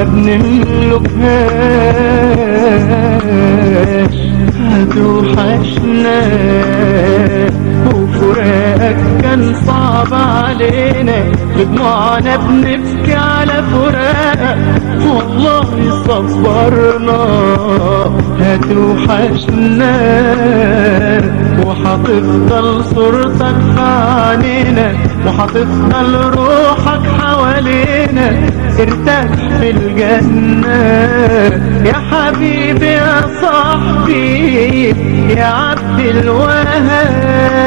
ما بنملكهاش هتوحشنا، وفراقك كان صعب علينا، بدموعنا بنبكي على فراقك والله صبرنا. هتوحشنا وحتفضل صورتك في عينينا، وحتفضل روحك حوالينا، ارتاح في الجنة يا حبيبي يا صاحبي يا عبد الوهاب،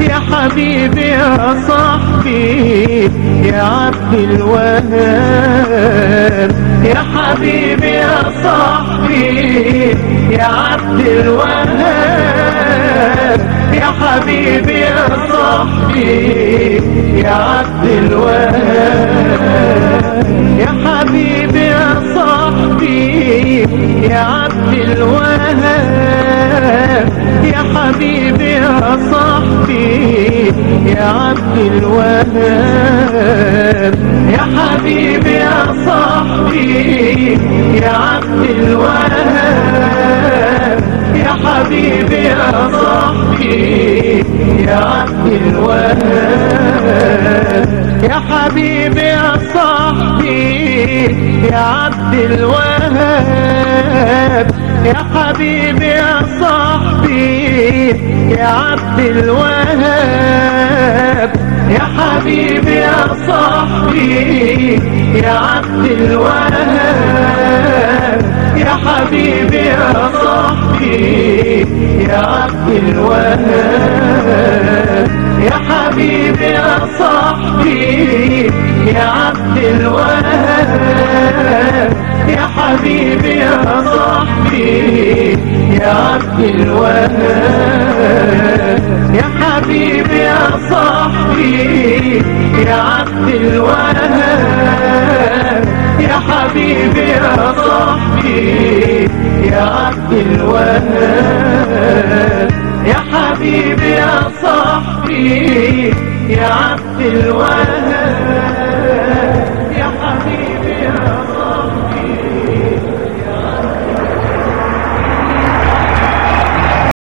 يا حبيبي يا صاحبي يا عبد الوهاب، يا حبيبي يا صاحبي يا عبد الوهاب، يا حبيبي يا صاحبي يا عبد الوهاب، يا حبيبي يا صاحبي يا عبد الوهاب، يا حبيبي يا صاحبي يا عبد الوهاب، يا حبيبي يا صاحبي يا عبد الوهاب، يا حبيبي يا صاحبي يا عبد الوهاب، يا حبيبي يا صاحبي يا عبد الوهاب، يا حبيبي يا صاحبي يا عبد الوهاب، يا حبيبي يا صاحبي يا عبد الوهاب، يا حبيبي يا صاحبي يا عبد الوهاب، يا حبيبي يا صاحبي يا عبد الوهاب، يا حبيبي يا صاحبي يا عبد الوهاب، يا حبيبي يا صاحبي يا عبد الوهاب، يا حبيبي يا صاحبي يا عبد الوهاب، يا حبيبي يا صاحبي يا عبد الوهاب.